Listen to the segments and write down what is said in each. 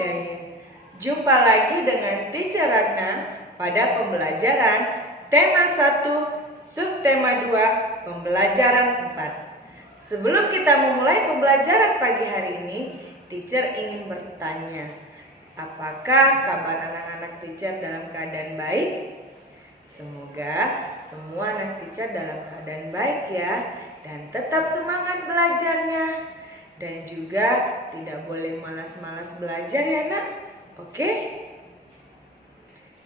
budaya. Jumpa lagi dengan Teacher Ratna pada pembelajaran tema 1, subtema 2, pembelajaran 4. Sebelum kita memulai pembelajaran pagi hari ini, Teacher ingin bertanya, apakah kabar anak-anak Teacher dalam keadaan baik? Semoga semua anak Teacher dalam keadaan baik ya, dan tetap semangat belajarnya. Dan juga tidak boleh malas-malas belajar ya nak, oke?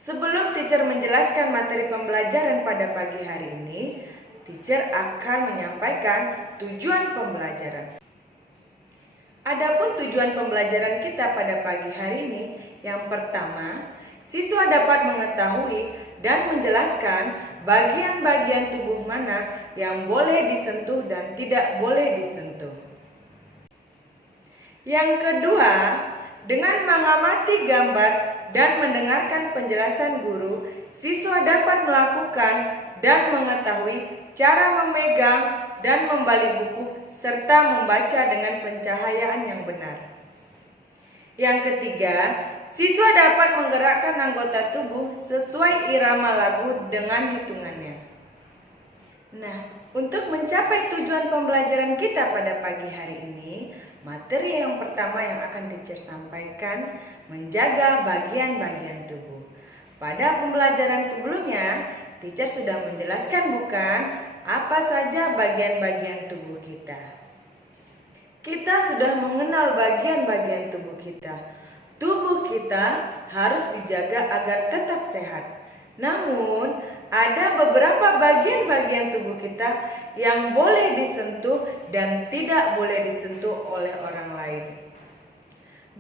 Sebelum Teacher menjelaskan materi pembelajaran pada pagi hari ini, Teacher akan menyampaikan tujuan pembelajaran. Adapun tujuan pembelajaran kita pada pagi hari ini, yang pertama, siswa dapat mengetahui dan menjelaskan bagian-bagian tubuh mana yang boleh disentuh dan tidak boleh disentuh. Yang kedua, dengan mengamati gambar dan mendengarkan penjelasan guru, siswa dapat melakukan dan mengetahui cara memegang dan membalik buku serta membaca dengan pencahayaan yang benar. Yang ketiga, siswa dapat menggerakkan anggota tubuh sesuai irama lagu dengan hitungannya. Nah, untuk mencapai tujuan pembelajaran kita pada pagi hari ini, materi yang pertama yang akan Teacher sampaikan menjaga bagian-bagian tubuh. Pada pembelajaran sebelumnya, Teacher sudah menjelaskan bukan apa saja bagian-bagian tubuh kita. Kita sudah mengenal bagian-bagian tubuh kita. Tubuh kita harus dijaga agar tetap sehat. Namun, ada beberapa bagian-bagian tubuh kita yang boleh disentuh dan tidak boleh disentuh oleh orang lain.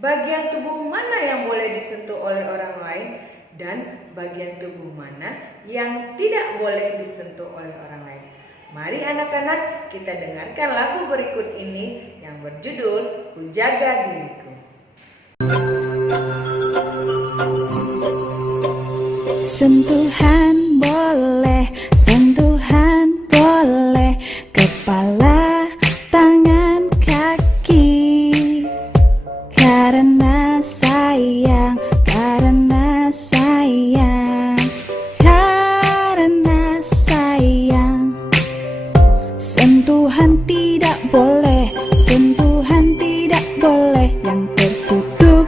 Bagian tubuh mana yang boleh disentuh oleh orang lain dan bagian tubuh mana yang tidak boleh disentuh oleh orang lain? Mari anak-anak kita dengarkan lagu berikut ini yang berjudul Ku Jaga Diriku. Sentuhan boleh, sentuhan boleh, kepala, tangan, kaki. Karena sayang, karena sayang, karena sayang. Sentuhan tidak boleh, sentuhan tidak boleh yang tertutup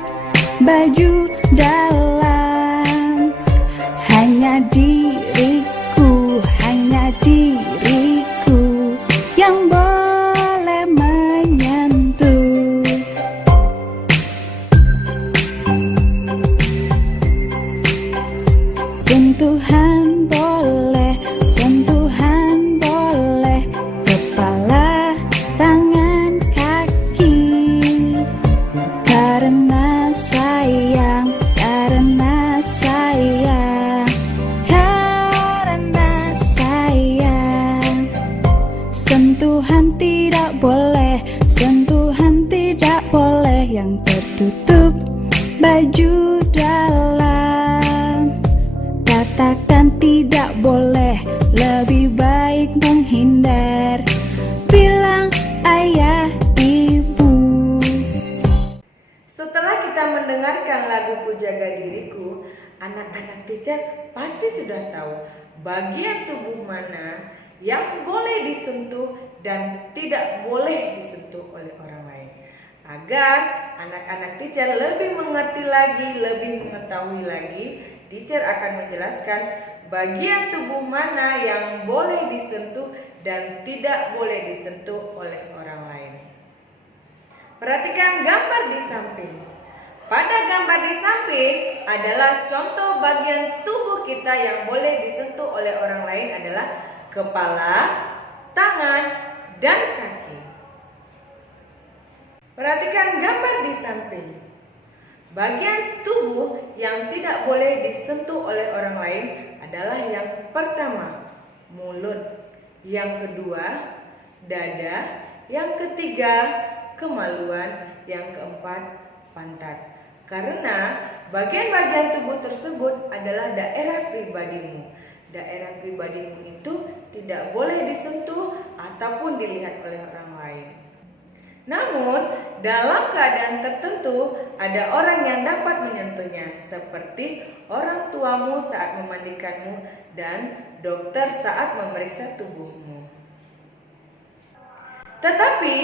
baju dalam. Hanya diriku yang boleh menyentuh. Sentuhan boleh, sentuhan boleh, kepala, tangan, kaki. Karena sayang, karena sayang, karena sayang. Sentuhan tidak boleh, sentuhan tidak boleh yang tertutup baju dalam. Katakan tidak boleh, lebih baik menghindar. Bilang ayah, ibu. Setelah kita mendengarkan lagu Ku Jaga Diriku, anak-anak Teacher pasti sudah tahu bagian tubuh mana yang boleh disentuh dan tidak boleh disentuh oleh orang lain. Agar anak-anak Teacher lebih mengerti lagi, lebih mengetahui lagi, Teacher akan menjelaskan bagian tubuh mana yang boleh disentuh dan tidak boleh disentuh oleh orang lain. Perhatikan gambar di samping. Pada gambar di samping adalah contoh bagian tubuh kita yang boleh disentuh oleh orang lain adalah kepala, tangan, dan kaki. Perhatikan gambar di samping. Bagian tubuh yang tidak boleh disentuh oleh orang lain adalah yang pertama, mulut. Yang kedua, dada. Yang ketiga, kemaluan. Yang keempat, pantat. Karena bagian-bagian tubuh tersebut adalah daerah pribadimu. Daerah pribadimu itu tidak boleh disentuh ataupun dilihat oleh orang lain. Namun, dalam keadaan tertentu ada orang yang dapat menyentuhnya, seperti orang tuamu saat memandikanmu dan dokter saat memeriksa tubuhmu. Tetapi,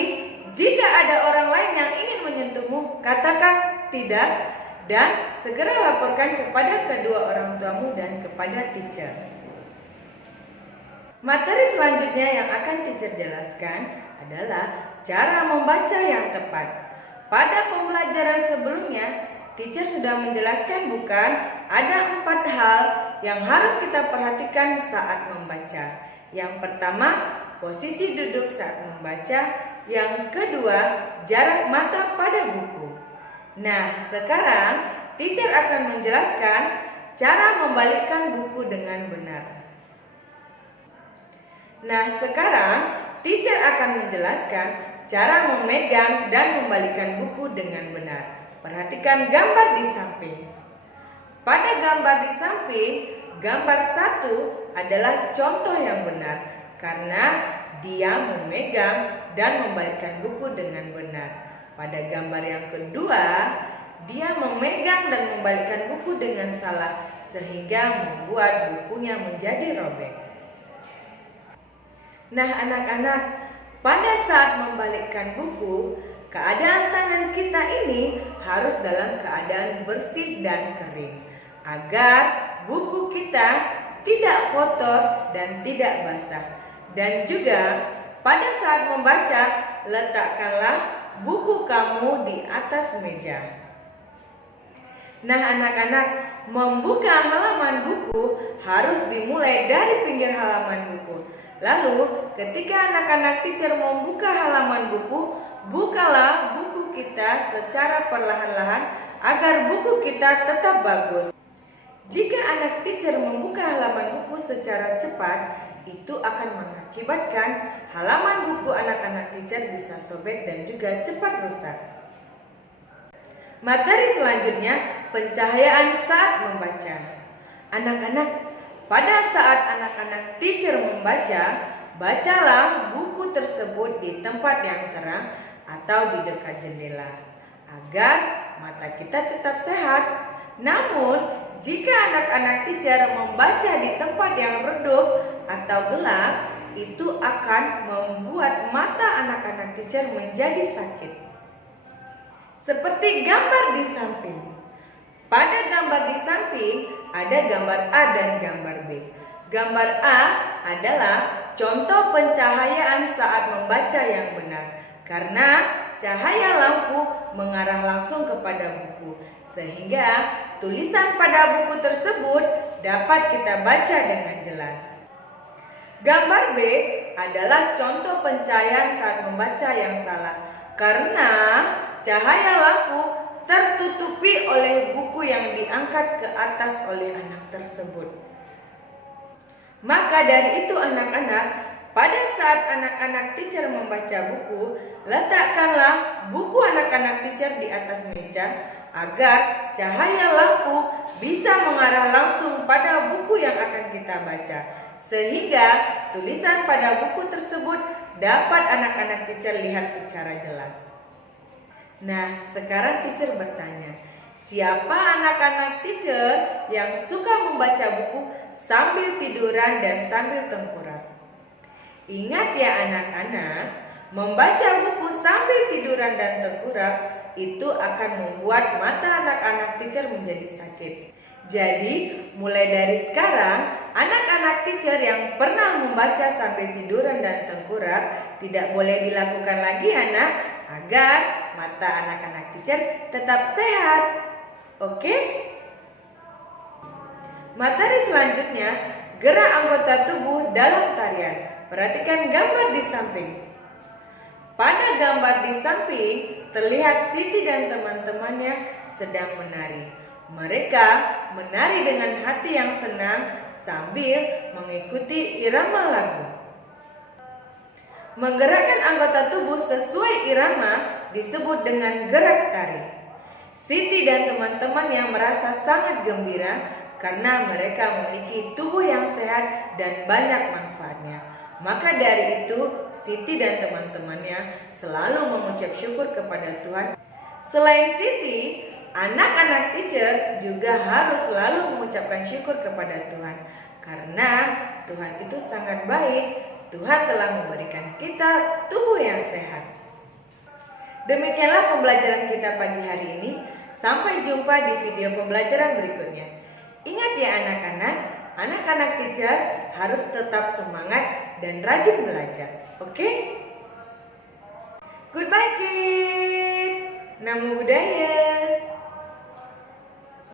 jika ada orang lain yang ingin menyentuhmu, katakan tidak dan segera laporkan kepada kedua orang tuamu dan kepada teacher. Materi selanjutnya yang akan teacher jelaskan adalah cara membaca yang tepat. Pada pembelajaran sebelumnya, teacher sudah menjelaskan bukan ada 4 hal yang harus kita perhatikan saat membaca. Yang pertama, posisi duduk saat membaca. Yang kedua, jarak mata pada buku. Nah, sekarang teacher akan menjelaskan cara membalikkan buku dengan benar. Nah, sekarang teacher akan menjelaskan cara memegang dan membalikkan buku dengan benar. Perhatikan gambar di samping. Pada gambar di samping, gambar 1 adalah contoh yang benar karena dia memegang dan membalikkan buku dengan benar. Pada gambar yang kedua, dia memegang dan membalikkan buku dengan salah sehingga membuat bukunya menjadi robek. Nah, anak-anak, pada saat membalikkan buku, keadaan tangan kita ini harus dalam keadaan bersih dan kering agar buku kita tidak kotor dan tidak basah. Dan juga pada saat membaca, letakkanlah buku kamu di atas meja. Nah, anak-anak, membuka halaman buku harus dimulai dari pinggir halaman buku. Lalu, ketika anak-anak teacher membuka halaman buku, bukalah buku kita secara perlahan-lahan agar buku kita tetap bagus. Jika anak teacher membuka halaman buku secara cepat, itu akan mengakibatkan halaman buku anak-anak teacher bisa sobek dan juga cepat rusak. Materi selanjutnya, pencahayaan saat membaca. Anak-anak, pada saat anak-anak teacher membaca, bacalah buku tersebut di tempat yang terang atau di dekat jendela agar mata kita tetap sehat. Namun, jika anak-anak teacher membaca di tempat yang redup atau gelap, itu akan membuat mata anak-anak teacher menjadi sakit. Seperti gambar di samping. Pada gambar di samping ada gambar A dan gambar B. Gambar A adalah contoh pencahayaan saat membaca yang benar karena cahaya lampu mengarah langsung kepada buku sehingga tulisan pada buku tersebut dapat kita baca dengan jelas. Gambar B adalah contoh pencahayaan saat membaca yang salah karena cahaya lampu tertutupi oleh buku yang diangkat ke atas oleh anak tersebut. Maka dari itu anak-anak, pada saat anak-anak teacher membaca buku, letakkanlah buku anak-anak teacher di atas meja agar cahaya lampu bisa mengarah langsung pada buku yang akan kita baca. Sehingga tulisan pada buku tersebut dapat anak-anak teacher lihat secara jelas. Nah, sekarang teacher bertanya, siapa anak-anak teacher yang suka membaca buku sambil tiduran dan sambil tengkurap? Ingat ya anak-anak, membaca buku sambil tiduran dan tengkurap itu akan membuat mata anak-anak teacher menjadi sakit. Jadi, mulai dari sekarang, anak-anak teacher yang pernah membaca sambil tiduran dan tengkurap tidak boleh dilakukan lagi anak, agar mata anak-anak teacher tetap sehat. Oke? Materi selanjutnya, gerak anggota tubuh dalam tarian. Perhatikan gambar di samping. Pada gambar di samping, terlihat Siti dan teman-temannya sedang menari. Mereka menari dengan hati yang senang sambil mengikuti irama lagu. Menggerakkan anggota tubuh sesuai irama disebut dengan gerak tari. Siti dan teman-temannya merasa sangat gembira karena mereka memiliki tubuh yang sehat dan banyak manfaatnya. Maka dari itu, Siti dan teman-temannya selalu mengucap syukur kepada Tuhan. Selain Siti, anak-anak teacher juga harus selalu mengucapkan syukur kepada Tuhan. Karena Tuhan itu sangat baik. Tuhan telah memberikan kita tubuh yang sehat. Demikianlah pembelajaran kita pagi hari ini. Sampai jumpa di video pembelajaran berikutnya. Ingat ya anak-anak teacher harus tetap semangat dan rajin belajar. Oke? Goodbye kids. Namo Buddhaya.